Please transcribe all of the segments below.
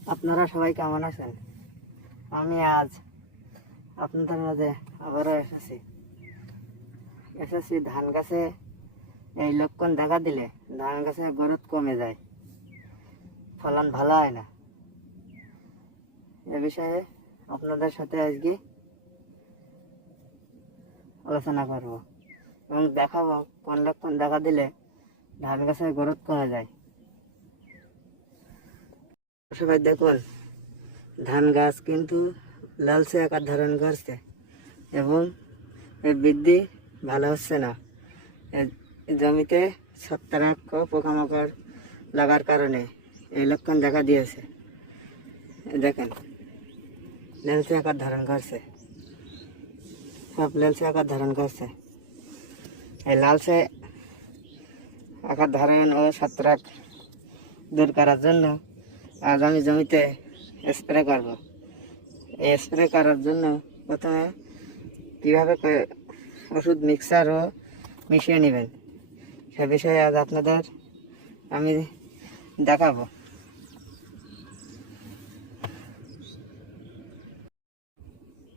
আপনারা সবাই কেমন আছেন? আমি আজ আপনাদের মাঝে আবারও এসেছি ধান গাছে এই লক্ষণ দেখা দিলে ধান গাছে গ্রোথ কমে যায়, ফলন ভালো হয় না। এ বিষয়ে আপনাদের সাথে আজকে আলোচনা করব এবং দেখাবো কোন লক্ষণ দেখা দিলে ধান গাছের গ্রোথ কমে যায়। সবাই দেখুন, ধান গাছ কিন্তু লালচে আকার ধারণ করছে এবং এর বৃদ্ধি ভালো হচ্ছে না। জমিতে ছত্রাক ও পোকামাকড় লাগার কারণে এই লক্ষণ দেখা দিয়েছে। দেখেন, লালচে আকার ধারণ করছে, সব লালচে আকার ধারণ করছে। এই লালচে আকার ধারণ ও ছত্রাক দূর করার জন্য আজ আমি জমিতে স্প্রে করব। এই স্প্রে করার জন্য প্রথমে কীভাবে ওষুধ মিক্সার ও মিশিয়ে নেবেন সে বিষয়ে আজ আপনাদের আমি দেখাবো।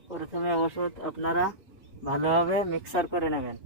প্রথমে ওষুধ আপনারা ভালোভাবে মিক্সার করে নেবেন।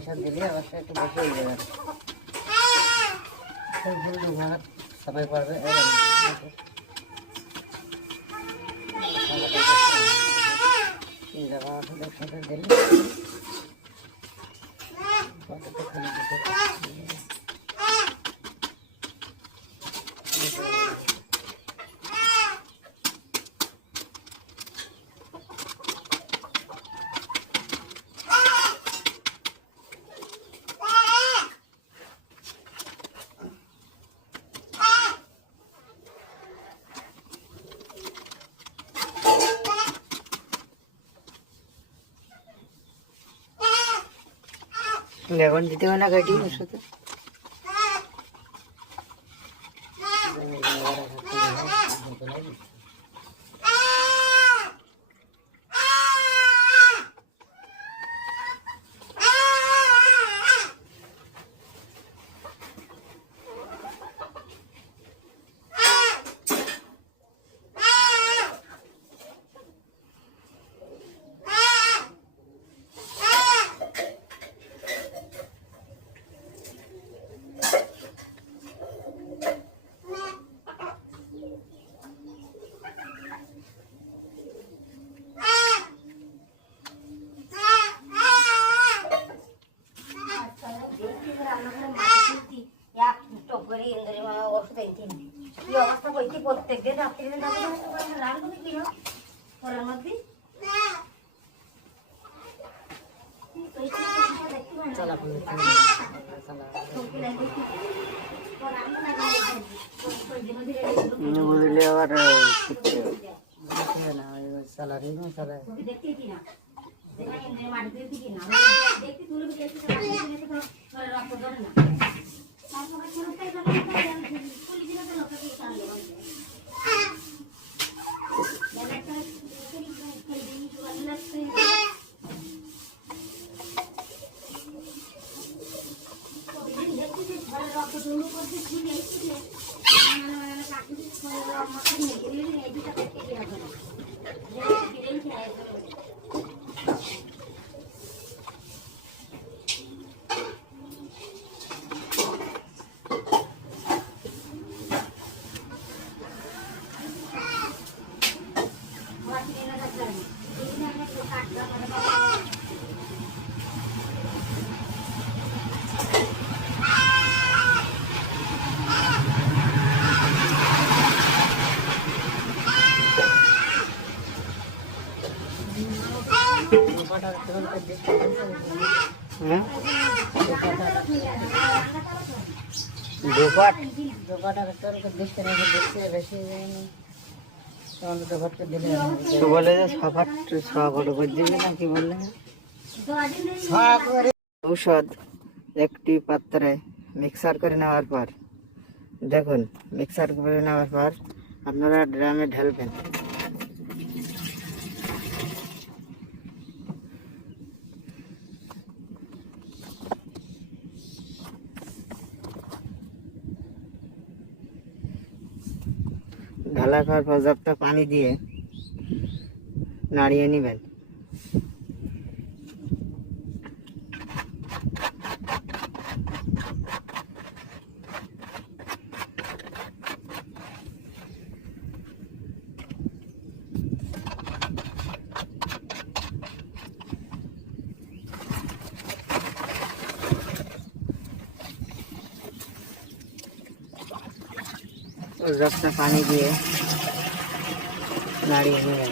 এসব দিলে অবশ্যই একটু বেশি হয়ে যাবে, সবাই পারবে। দিলে এখন দিতে হবে না কাটি ওর সাথে। প্রত্যেক দিন রাত্রি রান্না কি করার মধ্যে বুঝলে আবার স্যালারি না স্যালারি দেখতে কিনা মাটিতে কিনা দেখতে তুলে রক্ত ধরে না। হ্যাঁ দুপাট তো বলে যে ছপাট ছগুলো করে দিবি না কি বললে ঔষধ একটি পাত্রে মিক্সার করে নেওয়ার পর দেখুন মিক্সার করে নেওয়ার পর আপনারা ড্রামে ঢালবেন। ঢালার পর পর্যাপ্ত পানি দিয়ে নাড়িয়ে নেবেন। পর্যাপ্ত পানি দিয়ে নাড়িয়ে নেবেন।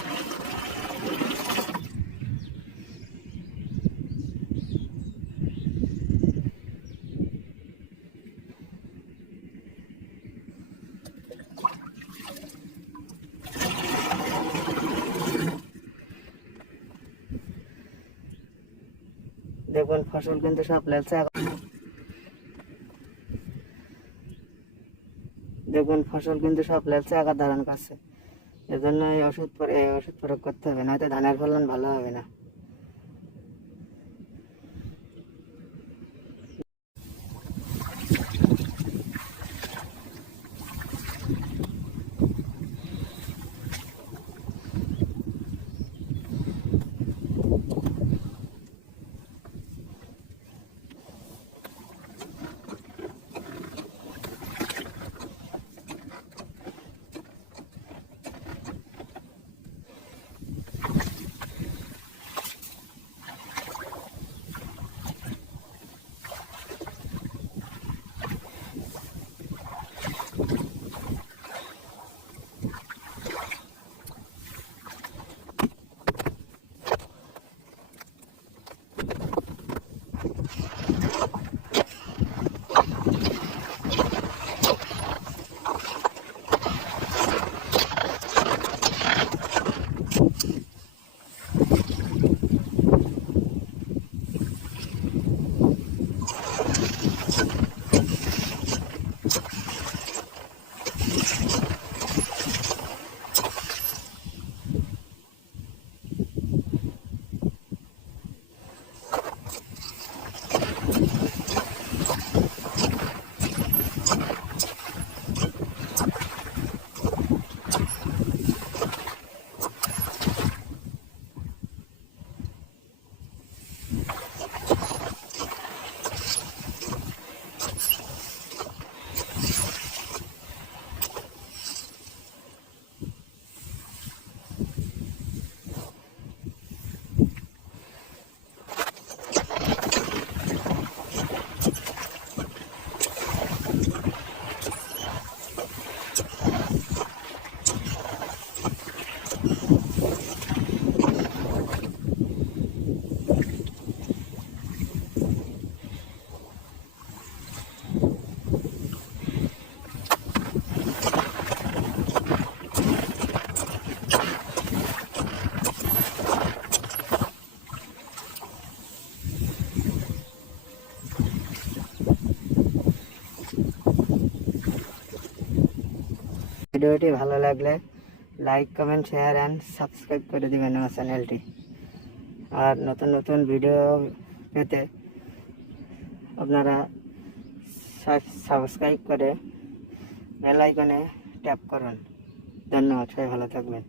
দেখুন ফসল কিন্তু সব লেলচে, দেখুন ফসল কিন্তু সব লেলচে আকার ধারণ করছে। এজন্য এই ওষুধ প্রয়োগ করতে হবে, নয়তো ধানের ফলন ভালো হবে না। ভিডিওটি ভালো লাগলে like comment share and subscribe করে দিবেন আমার চ্যানেলটি। আর নতুন নতুন ভিডিও পেতে আপনারা সাবস্ক্রাইব করে বেল আইকনে ট্যাপ করুন। ধন্যবাদ, সবাই ভালো থাকবেন।